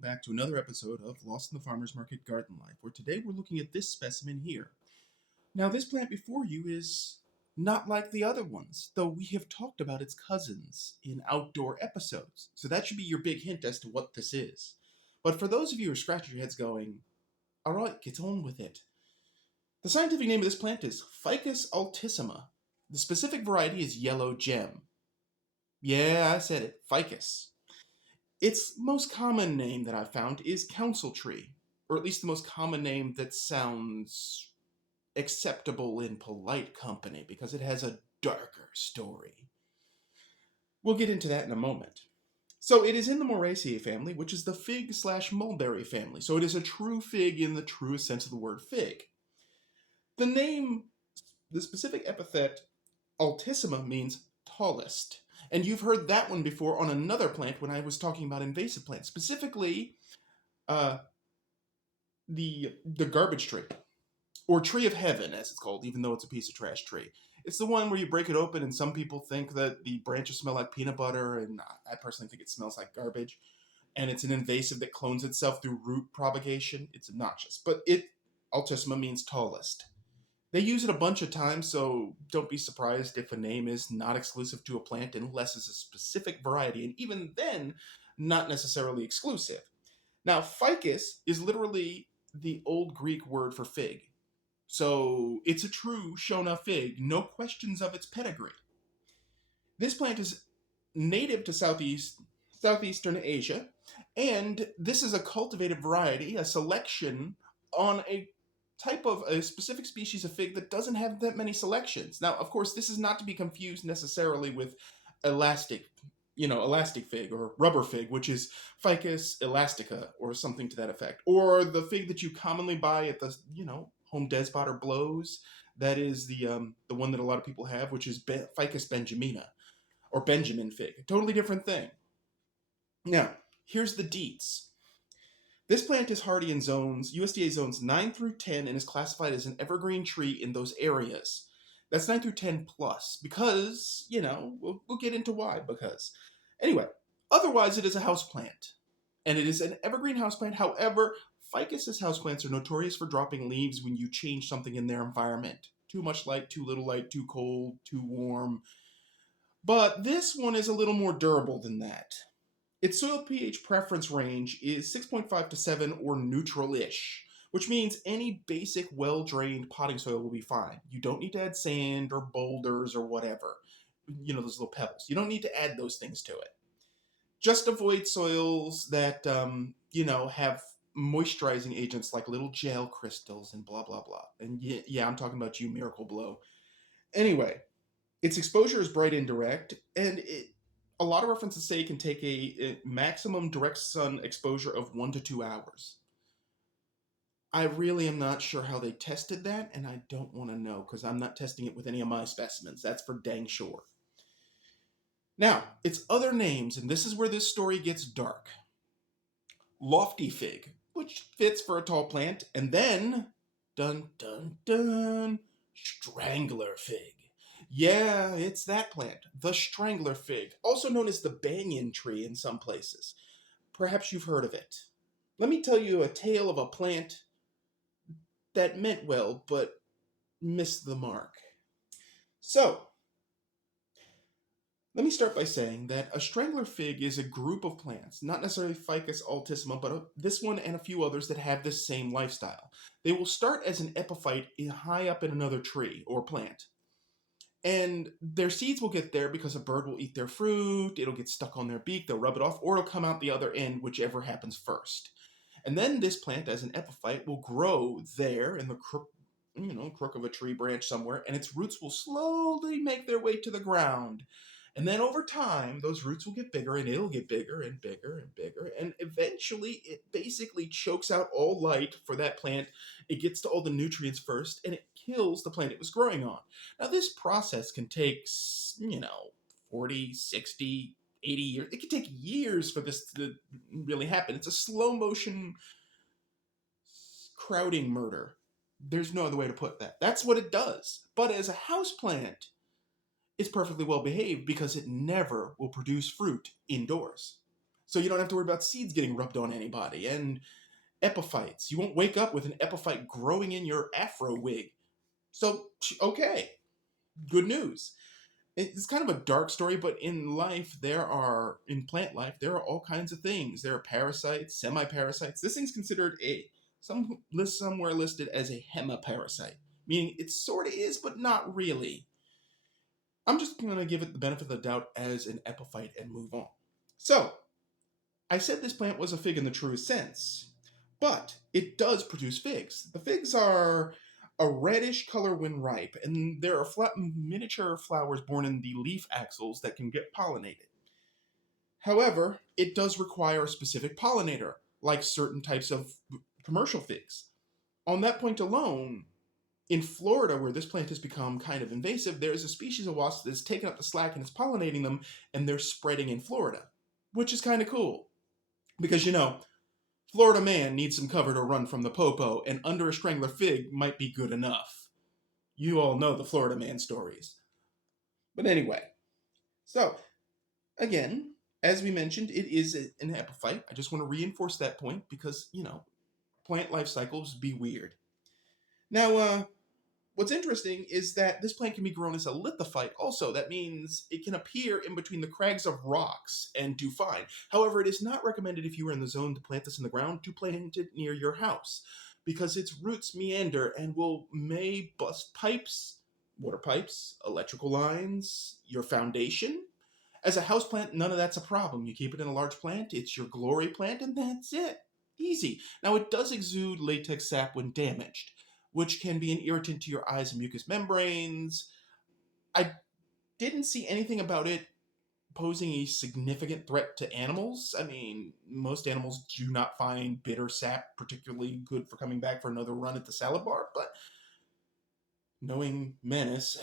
welcome back to another episode of Lost in the Farmer's Market Garden Life, where today we're looking at this specimen here. Now, this plant before you is not like the other ones, though we have talked about its cousins in outdoor episodes, so that should be your big hint as to what this is. But for those of you who are scratching your heads going, alright, get on with it. The scientific name of this plant is Ficus altissima. The specific variety is yellow gem. Yeah, I said it, ficus. Its most common name that I've found is council tree, or at least the most common name that sounds acceptable in polite company, because it has a darker story. We'll get into that in a moment. So it is in the Moraceae family, which is the fig/mulberry family, so it is a true fig in the truest sense of the word fig. The name, the specific epithet, altissima, means tallest. And you've heard that one before on another plant when I was talking about invasive plants, specifically the garbage tree, or tree of heaven, as it's called, even though it's a piece of trash tree. It's the one where you break it open and some people think that the branches smell like peanut butter, and I personally think it smells like garbage. And it's an invasive that clones itself through root propagation. It's obnoxious, but altissima means tallest. They use it a bunch of times, so don't be surprised if a name is not exclusive to a plant unless it's a specific variety, and even then, not necessarily exclusive. Now, ficus is literally the old Greek word for fig. So it's a true Shona fig, no questions of its pedigree. This plant is native to southeastern Asia, and this is a cultivated variety, a selection on a type of a specific species of fig that doesn't have that many selections. Now, of course, this is not to be confused necessarily with elastic fig or rubber fig, which is Ficus elastica or something to that effect. Or the fig that you commonly buy at the, Home Despot or Blows. That is the one that a lot of people have, which is Ficus benjamina or Benjamin fig. A totally different thing. Now, here's the deets. This plant is hardy in USDA zones 9 through 10, and is classified as an evergreen tree in those areas. That's 9 through 10 plus, because, we'll get into why, because. Anyway, otherwise it is a houseplant, and it is an evergreen houseplant. However, ficus' houseplants are notorious for dropping leaves when you change something in their environment. Too much light, too little light, too cold, too warm. But this one is a little more durable than that. Its soil pH preference range is 6.5 to 7 or neutral-ish, which means any basic well-drained potting soil will be fine. You don't need to add sand or boulders or whatever, those little pebbles. You don't need to add those things to it. Just avoid soils that, have moisturizing agents like little gel crystals and blah, blah, blah. And yeah, I'm talking about you, Miracle Blow. Anyway, its exposure is bright and direct, and a lot of references say it can take a maximum direct sun exposure of 1 to 2 hours. I really am not sure how they tested that, and I don't want to know, because I'm not testing it with any of my specimens. That's for dang sure. Now, its other names, and this is where this story gets dark. Lofty fig, which fits for a tall plant, and then, dun dun dun, strangler fig. Yeah, it's that plant, the strangler fig, also known as the banyan tree in some places. Perhaps you've heard of it. Let me tell you a tale of a plant that meant well, but missed the mark. So, let me start by saying that a strangler fig is a group of plants, not necessarily Ficus altissima, but this one and a few others that have this same lifestyle. They will start as an epiphyte high up in another tree or plant. And their seeds will get there because a bird will eat their fruit, it'll get stuck on their beak, they'll rub it off, or it'll come out the other end, whichever happens first. And then this plant, as an epiphyte, will grow there in the crook of a tree branch somewhere, and its roots will slowly make their way to the ground. And then over time, those roots will get bigger, and it'll get bigger and bigger and bigger, and eventually it basically chokes out all light for that plant. It gets to all the nutrients first, and it kills the plant it was growing on. Now, this process can take, 40, 60, 80 years. It can take years for this to really happen. It's a slow motion crowding murder. There's no other way to put that. That's what it does. But as a houseplant, it's perfectly well behaved because it never will produce fruit indoors. So you don't have to worry about seeds getting rubbed on anybody. And epiphytes. You won't wake up with an epiphyte growing in your afro wig. So, okay, good news. It's kind of a dark story, but in plant life, there are all kinds of things. There are parasites, semi-parasites. This thing's considered somewhere listed as a hemiparasite, meaning it sort of is, but not really. I'm just going to give it the benefit of the doubt as an epiphyte and move on. So, I said this plant was a fig in the truest sense, but it does produce figs. The figs are a reddish color when ripe, and there are miniature flowers born in the leaf axils that can get pollinated. However, it does require a specific pollinator, like certain types of commercial figs. On that point alone, in Florida, where this plant has become kind of invasive, there is a species of wasp that's taken up the slack and is pollinating them, and they're spreading in Florida, which is kind of cool. Because, Florida man needs some cover to run from the popo, and under a strangler fig might be good enough. You all know the Florida man stories. But anyway, so, again, as we mentioned, it is an epiphyte. I just want to reinforce that point because, plant life cycles be weird. Now, what's interesting is that this plant can be grown as a lithophyte also. That means it can appear in between the crags of rocks and do fine. However, it is not recommended if you are in the zone to plant this in the ground to plant it near your house because its roots meander and may bust pipes, water pipes, electrical lines, your foundation. As a houseplant, none of that's a problem. You keep it in a large plant, it's your glory plant, and that's it. Easy. Now, it does exude latex sap when damaged, which can be an irritant to your eyes and mucous membranes. I didn't see anything about it posing a significant threat to animals. I mean, most animals do not find bitter sap particularly good for coming back for another run at the salad bar, but knowing Menace,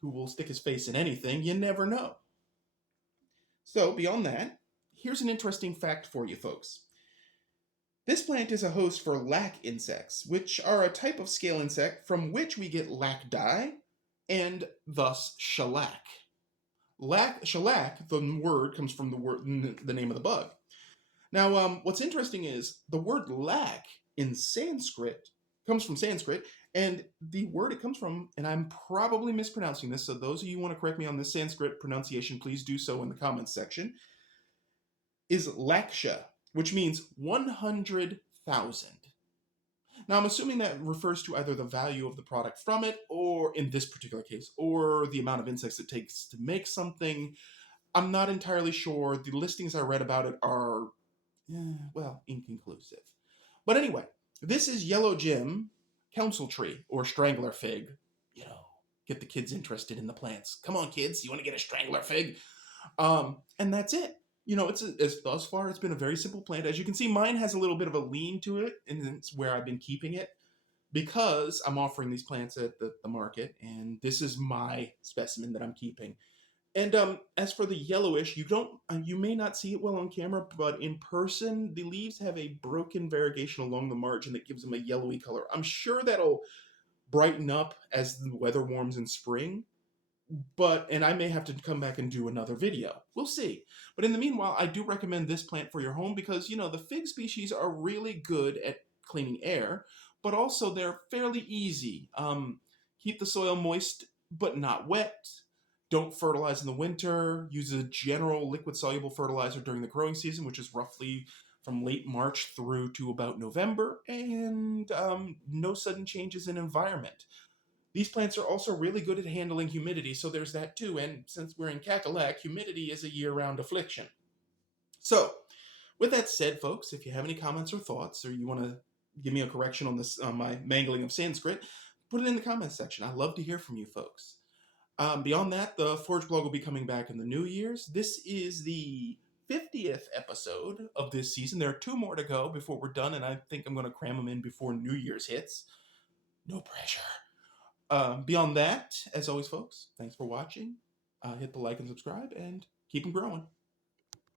who will stick his face in anything, you never know. So, beyond that, here's an interesting fact for you folks. This plant is a host for lac insects, which are a type of scale insect from which we get lac dye, and thus shellac. Shellac, the word comes from the name of the bug. Now, what's interesting is the word lac in Sanskrit comes from Sanskrit, and the word it comes from, and I'm probably mispronouncing this, so those of you who want to correct me on this Sanskrit pronunciation, please do so in the comments section, is laksha, which means 100,000. Now, I'm assuming that refers to either the value of the product from it, or in this particular case, or the amount of insects it takes to make something. I'm not entirely sure. The listings I read about it are, inconclusive. But anyway, this is yellow gem, council tree, or strangler fig. Get the kids interested in the plants. Come on, kids, you want to get a strangler fig? And that's it. Thus far, it's been a very simple plant. As you can see, mine has a little bit of a lean to it, and it's where I've been keeping it because I'm offering these plants at the market, and this is my specimen that I'm keeping. And as for the yellowish, you may not see it well on camera, but in person, the leaves have a broken variegation along the margin that gives them a yellowy color. I'm sure that'll brighten up as the weather warms in spring. And I may have to come back and do another video. We'll see. But in the meanwhile, I do recommend this plant for your home because, the fig species are really good at cleaning air, but also they're fairly easy. Keep the soil moist, but not wet. Don't fertilize in the winter. Use a general liquid-soluble fertilizer during the growing season, which is roughly from late March through to about November. And no sudden changes in environment. These plants are also really good at handling humidity, so there's that too. And since we're in Cackalack, humidity is a year-round affliction. So, with that said, folks, if you have any comments or thoughts, or you want to give me a correction on this, my mangling of Sanskrit, put it in the comments section. I'd love to hear from you folks. Beyond that, the Forge blog will be coming back in the New Year's. This is the 50th episode of this season. There are 2 more to go before we're done, and I think I'm going to cram them in before New Year's hits. No pressure. Beyond that, as always, folks, thanks for watching. Hit the like and subscribe, and keep them growing.